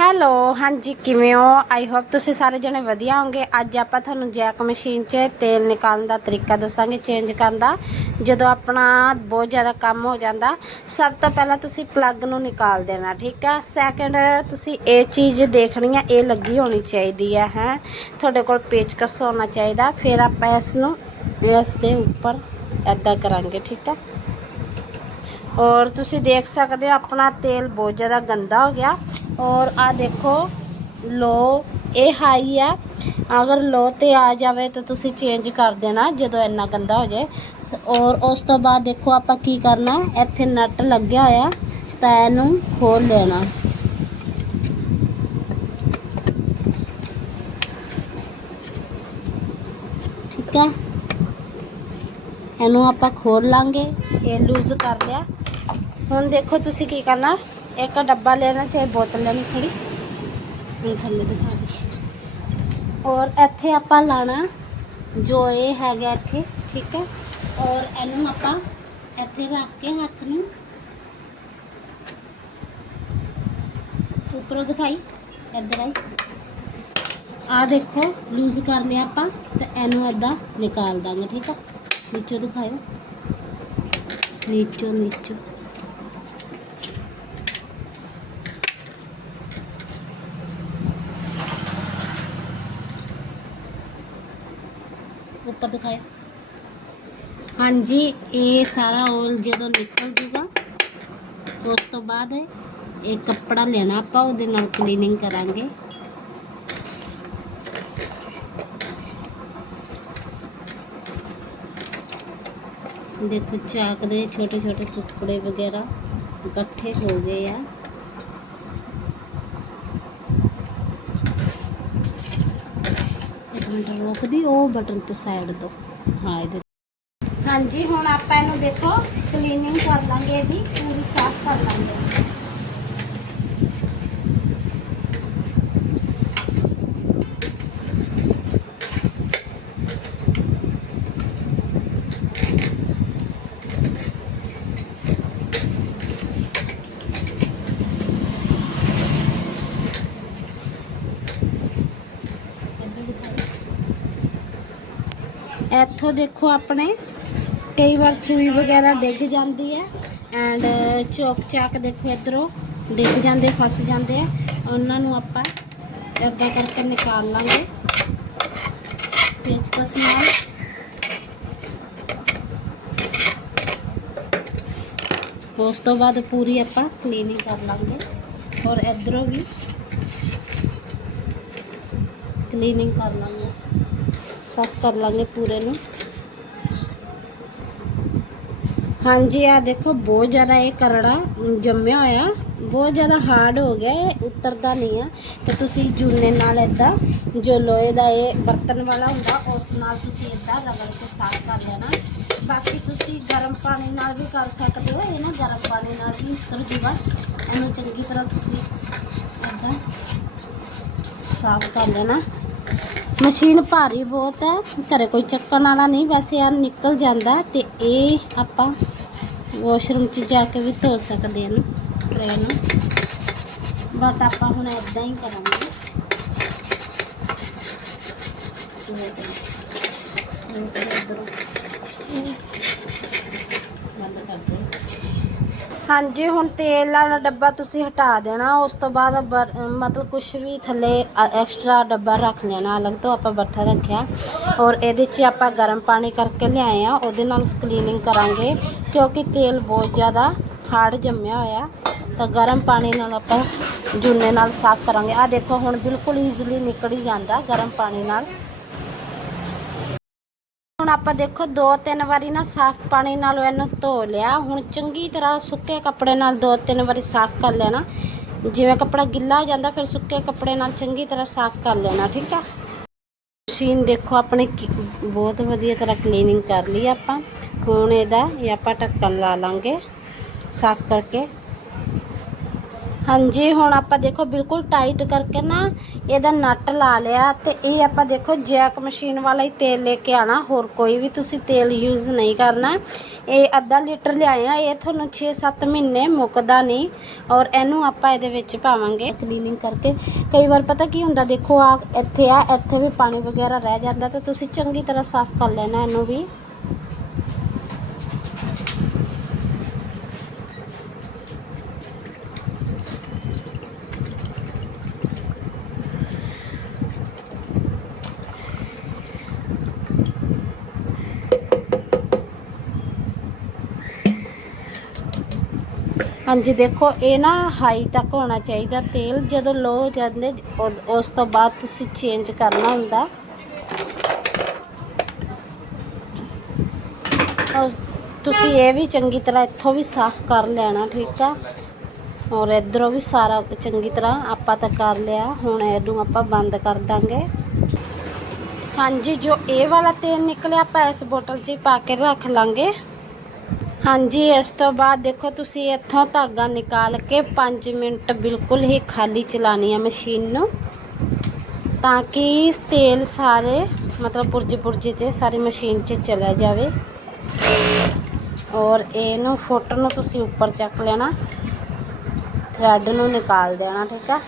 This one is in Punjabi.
ਹੈਲੋ, ਹਾਂਜੀ, ਕਿਵੇਂ ਹੋ? ਆਈ ਹੋਪ ਤੁਸੀਂ ਸਾਰੇ ਜਣੇ ਵਧੀਆ ਹੋਵੋਗੇ। ਅੱਜ ਆਪਾਂ ਤੁਹਾਨੂੰ ਜੈਕ ਮਸ਼ੀਨ 'ਚ ਤੇਲ ਨਿਕਾਲਣ ਦਾ ਤਰੀਕਾ ਦੱਸਾਂਗੇ ਚੇਂਜ ਕਰਨ ਦਾ। ਜਦੋਂ ਆਪਣਾ ਬਹੁਤ ਜ਼ਿਆਦਾ ਕੰਮ ਹੋ ਜਾਂਦਾ, ਸਭ ਤੋਂ ਪਹਿਲਾਂ ਤੁਸੀਂ ਪਲੱਗ ਨੂੰ ਨਿਕਾਲ ਦੇਣਾ, ਠੀਕ ਆ? ਸੈਕਿੰਡ ਤੁਸੀਂ ਇਹ ਚੀਜ਼ ਦੇਖਣੀ ਆ, ਇਹ ਲੱਗੀ ਹੋਣੀ ਚਾਹੀਦੀ ਹੈ ਹੈ? ਤੁਹਾਡੇ ਕੋਲ ਪੇਚਕਸ ਹੋਣਾ ਚਾਹੀਦਾ, ਫਿਰ ਆਪਾਂ ਇਸ ਨੂੰ, ਇਸ ਦੇ ਉੱਪਰ ਐਦਾਂ ਕਰਾਂਗੇ, ਠੀਕ ਆ? ਔਰ ਤੁਸੀਂ ਦੇਖ ਸਕਦੇ ਹੋ ਆਪਣਾ ਤੇਲ ਬਹੁਤ ਜ਼ਿਆਦਾ ਗੰਦਾ ਹੋ ਗਿਆ। ਔਰ ਆ ਦੇਖੋ, ਲੋ, ਇਹ ਹਾਈ ਆ। ਅਗਰ ਲੋ ਤੇ ਆ ਜਾਵੇ ਤਾਂ ਤੁਸੀਂ ਚੇਂਜ ਕਰ ਦੇਣਾ ਜਦੋਂ ਇੰਨਾ ਗੰਦਾ ਹੋ ਜਾਏ। ਔਰ ਉਸ ਤੋਂ ਬਾਅਦ ਦੇਖੋ ਆਪਾਂ ਕੀ ਕਰਨਾ, ਇੱਥੇ ਨਟ ਲੱਗਿਆ ਹੋਇਆ ਤਾਂ ਇਹਨੂੰ ਖੋਲ ਲੈਣਾ। ਠੀਕ ਹੈ ਇਹਨੂੰ ਆਪਾਂ ਖੋਲ ਲਾਂਗੇ। ਇਹ ਲੂਜ਼ ਕਰ ਲਿਆ। ਹੁਣ ਦੇਖੋ ਤੁਸੀਂ ਕੀ ਕਰਨਾ? ਇੱਕ ਡੱਬਾ ਲੈਣਾ, ਚਾਹੇ ਬੋਤਲ ਲੈਣੀ ਥੋੜੀ ਮੈਂ ਥੱਲੇ ਦਿਖਾ ਦੇ ਔਰ ਇੱਥੇ ਆਪਾਂ ਲਾਣਾ ਜੋ ਇਹ ਹੈਗਾ ਇੱਥੇ, ਠੀਕ ਹੈ? ਔਰ ਇਹਨੂੰ ਆਪਾਂ ਇੱਥੇ ਰੱਖ ਕੇ ਹੱਥ ਨੂੰ ਉੱਪਰੋਂ ਦਿਖਾਈ, ਇੱਧਰ ਆਈ। ਆ ਦੇਖੋ ਲੂਜ਼ ਕਰ ਲਿਆ ਆਪਾਂ, ਤੇ ਇਹਨੂੰ ਏਦਾਂ ਨਿਕਾਲ ਦਾਂਗੇ, ਠੀਕ ਆ ਨੀਚੋਂ ਦਿਖਾਓ ਨੀਚੋਂ ਨੀਚੋਂ। ਉੱਪਰ ਦਿਖਾਓ ਹਾਂਜੀ, ਇਹ ਸਾਰਾ ਓਲ ਜਦੋਂ ਨਿਕਲ ਜੂਗਾ, ਉਸ ਤੋਂ ਬਾਅਦ ਇਹ ਕੱਪੜਾ ਲੈਣਾ ਆਪਾਂ, ਉਹਦੇ ਨਾਲ ਕਲੀਨਿੰਗ ਕਰਾਂਗੇ। ਦੇਖੋ, ਚਾਕ ਦੇ ਛੋਟੇ ਛੋਟੇ ਟੁਕੜੇ ਵਗੈਰਾ ਇਕੱਠੇ ਹੋ ਗਏ ਆ। ਇੱਕ ਮਿੰਟ ਉਹ ਬਟਨ ਤੋਂ ਸਾਈਡ ਤੋਂ। ਹਾਂ, ਇਹਦੇ ਹਾਂਜੀ, ਹੁਣ ਆਪਾਂ ਇਹਨੂੰ ਦੇਖੋ ਕਲੀਨਿੰਗ ਕਰ ਲਾਂਗੇ ਇਹਦੀ, ਪੂਰੀ ਸਾਫ਼ ਕਰ ਲਾਂਗੇ। ਇੱਥੋਂ ਦੇਖੋ ਆਪਣੇ, ਕਈ ਵਾਰ ਸੂਈ ਵਗੈਰਾ ਡਿੱਗ ਜਾਂਦੀ ਹੈ ਐਂਡ ਚੌਕ ਚਾਕ ਦੇਖੋ ਇਧਰੋਂ ਡਿੱਗ ਜਾਂਦੇ, ਫਸ ਜਾਂਦੇ ਆ। ਉਹਨਾਂ ਨੂੰ ਆਪਾਂ ਏਦਾਂ ਕਰਕੇ ਨਿਕਾਲ ਲਾਂਗੇ। ਪੇਚਕਸ ਨਾਲ ਉਸ ਤੋਂ ਬਾਅਦ ਪੂਰੀ ਆਪਾਂ ਕਲੀਨਿੰਗ ਕਰ ਲਾਂਗੇ। ਔਰ ਇਧਰੋਂ ਵੀ ਕਲੀਨਿੰਗ ਕਰ ਲਾਂਗੇ। ਸਾਫ਼ ਕਰ ਲਾਂਗੇ ਪੂਰੇ ਨੂੰ। ਹਾਂਜੀ ਆ ਦੇਖੋ, ਬਹੁਤ ਜ਼ਿਆਦਾ ਇਹ ਕਰੜਾ ਜੰਮਿਆ ਹੋਇਆ। ਬਹੁਤ ਜ਼ਿਆਦਾ ਹਾਰਡ ਹੋ ਗਿਆ, ਇਹ ਉਤਰਦਾ ਨਹੀਂ ਆ। ਤੇ ਤੁਸੀਂ ਜੂਨੇ ਨਾਲ ਇਦਾਂ ਜੋ ਲੋਹੇ ਦਾ ਇਹ ਬਰਤਨ ਵਾਲਾ ਹੁੰਦਾ, ਉਸ ਨਾਲ ਤੁਸੀਂ ਇਦਾਂ ਰਗੜ ਕੇ ਸਾਫ਼ ਕਰ ਲੈਣਾ। ਬਾਕੀ ਤੁਸੀਂ ਗਰਮ ਪਾਣੀ ਨਾਲ ਵੀ ਕਰ ਸਕਦੇ ਹੋ, ਇਹ ਨਾ ਗਰਮ ਪਾਣੀ ਨਾਲ ਵੀ ਉਤਰ ਜੂਗਾ ਇਹਨੂੰ ਚੰਗੀ ਤਰ੍ਹਾਂ ਤੁਸੀਂ ਇਦਾਂ ਸਾਫ਼ ਕਰ ਲੈਣਾ। ਮਸ਼ੀਨ ਭਾਰੀ ਬਹੁਤ ਹੈ ਘਰੇ ਕੋਈ ਚੱਕਣ ਵਾਲਾ ਨਹੀਂ ਵੈਸੇ ਆ ਨਿਕਲ ਜਾਂਦਾ ਤੇ ਇਹ ਆਪਾਂ ਵਾਸ਼ਰੂਮ 'ਚ ਜਾ ਕੇ ਵੀ ਧੋ ਸਕਦੇ ਹਾਂ ਟਰੇ ਨੂੰ ਬਟ ਆਪਾਂ ਹੁਣ ਇਦਾਂ ਹੀ ਕਰਾਂਗੇ ਬੰਦ ਕਰ ਦੇ ਹਾਂਜੀ, ਹੁਣ ਤੇਲ ਵਾਲਾ ਡੱਬਾ ਤੁਸੀਂ ਹਟਾ ਦੇਣਾ, ਉਸ ਤੋਂ ਬਾਅਦ ਬਰ- ਮਤਲਬ ਕੁਝ ਵੀ ਥੱਲੇ ਐਕਸਟਰਾ ਡੱਬਾ ਰੱਖ ਲੈਣਾ, ਅਲੱਗ ਤੋਂ ਆਪਾਂ ਬੱਠਾ ਰੱਖਿਆ। ਔਰ ਇਹਦੇ 'ਚ ਆਪਾਂ ਗਰਮ ਪਾਣੀ ਕਰਕੇ ਲਿਆਏ ਆ, ਉਹਦੇ ਨਾਲ ਕਲੀਨਿੰਗ ਕਰਾਂਗੇ, ਕਿਉਂਕਿ ਤੇਲ ਬਹੁਤ ਜ਼ਿਆਦਾ ਹਾਰਡ ਜੰਮਿਆ ਹੋਇਆ। ਤਾਂ ਗਰਮ ਪਾਣੀ ਨਾਲ ਆਪਾਂ ਜੂਨੇ ਨਾਲ ਸਾਫ਼ ਕਰਾਂਗੇ। ਆ ਦੇਖੋ, ਹੁਣ ਬਿਲਕੁਲ ਈਜ਼ੀਲੀ ਨਿਕਲ ਹੀ ਜਾਂਦਾ ਗਰਮ ਪਾਣੀ ਨਾਲ। ਹੁਣ ਆਪਾਂ ਦੇਖੋ, ਦੋ ਤਿੰਨ ਵਾਰੀ ਨਾ ਸਾਫ਼ ਪਾਣੀ ਨਾਲ ਇਹਨੂੰ ਧੋ ਲਿਆ। ਹੁਣ ਚੰਗੀ ਤਰ੍ਹਾਂ ਸੁੱਕੇ ਕੱਪੜੇ ਨਾਲ ਦੋ ਤਿੰਨ ਵਾਰੀ ਸਾਫ਼ ਕਰ ਲੈਣਾ। ਜਿਵੇਂ ਕੱਪੜਾ ਗਿੱਲਾ ਹੋ ਜਾਂਦਾ, ਫਿਰ ਸੁੱਕੇ ਕੱਪੜੇ ਨਾਲ ਚੰਗੀ ਤਰ੍ਹਾਂ ਸਾਫ਼ ਕਰ ਲੈਣਾ, ਠੀਕ ਆ? ਮਸ਼ੀਨ ਦੇਖੋ, ਆਪਣੇ ਬਹੁਤ ਵਧੀਆ ਤਰ੍ਹਾਂ ਕਲੀਨਿੰਗ ਕਰ ਲਈ ਆਪਾਂ। ਹੁਣ ਇਹਦਾ ਇਹ ਆਪਾਂ ਢੱਕਣ ਲਾ ਲਾਂਗੇ ਸਾਫ਼ ਕਰਕੇ। ਹਾਂਜੀ, ਹੁਣ ਆਪਾਂ ਦੇਖੋ ਬਿਲਕੁਲ ਟਾਈਟ ਕਰਕੇ ਨਾ ਇਹਦਾ ਨਟ ਲਾ ਲਿਆ ਤੇ ਇਹ ਆਪਾਂ ਦੇਖੋ ਜੈਕ ਮਸ਼ੀਨ ਵਾਲਾ ਹੀ ਤੇਲ ਲੈ ਕੇ ਆਣਾ ਹੋਰ ਕੋਈ ਵੀ ਤੁਸੀਂ ਤੇਲ ਯੂਜ਼ ਨਹੀਂ ਕਰਨਾ। ਇਹ ਅੱਧਾ ਲੀਟਰ ਲਿਆਏ ਆ, ਇਹ ਤੁਹਾਨੂੰ 6-7 ਮਹੀਨੇ ਮੁੱਕਦਾ ਨਹੀਂ ਔਰ ਇਹਨੂੰ ਆਪਾਂ ਇਹਦੇ ਵਿੱਚ ਪਾਵਾਂਗੇ। ਕਲੀਨਿੰਗ ਕਰਕੇ ਕਈ ਵਾਰ ਪਤਾ ਕੀ ਹੁੰਦਾ, ਦੇਖੋ ਆ ਇੱਥੇ ਆ, ਇੱਥੇ ਵੀ ਪਾਣੀ ਵਗੈਰਾ ਰਹਿ ਜਾਂਦਾ ਤਾਂ ਤੁਸੀਂ ਚੰਗੀ ਤਰ੍ਹਾਂ ਸਾਫ਼ ਕਰ ਲੈਣਾ ਇਹਨੂੰ ਵੀ। ਹਾਂਜੀ, ਦੇਖੋ, ਇਹ ਨਾ ਹਾਈ ਤੱਕ ਹੋਣਾ ਚਾਹੀਦਾ। ਤੇਲ ਜਦੋਂ ਲੋ ਹੋ ਜਾਂਦੇ, ਉਦ- ਉਸ ਤੋਂ ਬਾਅਦ ਤੁਸੀਂ ਚੇਂਜ ਕਰਨਾ ਹੁੰਦਾ। ਔਰ ਤੁਸੀਂ ਇਹ ਵੀ ਚੰਗੀ ਤਰ੍ਹਾਂ ਇੱਥੋਂ ਵੀ ਸਾਫ਼ ਕਰ ਲੈਣਾ, ਠੀਕ ਆ? ਔਰ ਇਧਰੋਂ ਵੀ ਸਾਰਾ ਚੰਗੀ ਤਰ੍ਹਾਂ ਆਪਾਂ ਤਾਂ ਕਰ ਲਿਆ। ਹੁਣ ਇਹਨੂੰ ਆਪਾਂ ਬੰਦ ਕਰ ਦਾਂਗੇ। ਹਾਂਜੀ, ਜੋ ਇਹ ਵਾਲਾ ਤੇਲ ਨਿਕਲਿਆ, ਆਪਾਂ ਇਸ ਬੋਤਲ 'ਚ ਹੀ ਪਾ ਕੇ ਰੱਖ ਲਾਂਗੇ। ਹਾਂਜੀ, ਇਸ ਤੋਂ ਬਾਅਦ ਦੇਖੋ, ਤੁਸੀਂ ਇੱਥੋਂ ਧਾਗਾ ਨਿਕਾਲ ਕੇ 5 ਮਿੰਟ ਬਿਲਕੁਲ ਹੀ ਖਾਲੀ ਚਲਾਣੀ ਹੈ ਮਸ਼ੀਨ ਨੂੰ, ਤਾਂ ਕਿ ਤੇਲ ਸਾਰੇ, ਮਤਲਬ ਪੁਰਜੀ ਪੁਰਜੀ ਤੇ ਸਾਰੀ ਮਸ਼ੀਨ 'ਚ ਚਲਾ ਜਾਵੇ। ਔਰ ਇਹਨੂੰ ਫੁੱਟ ਨੂੰ ਤੁਸੀਂ ਉੱਪਰ ਚੱਕ ਲੈਣਾ ਥਰੈਡ ਨੂੰ ਨਿਕਾਲ ਦੇਣਾ, ਠੀਕ ਆ?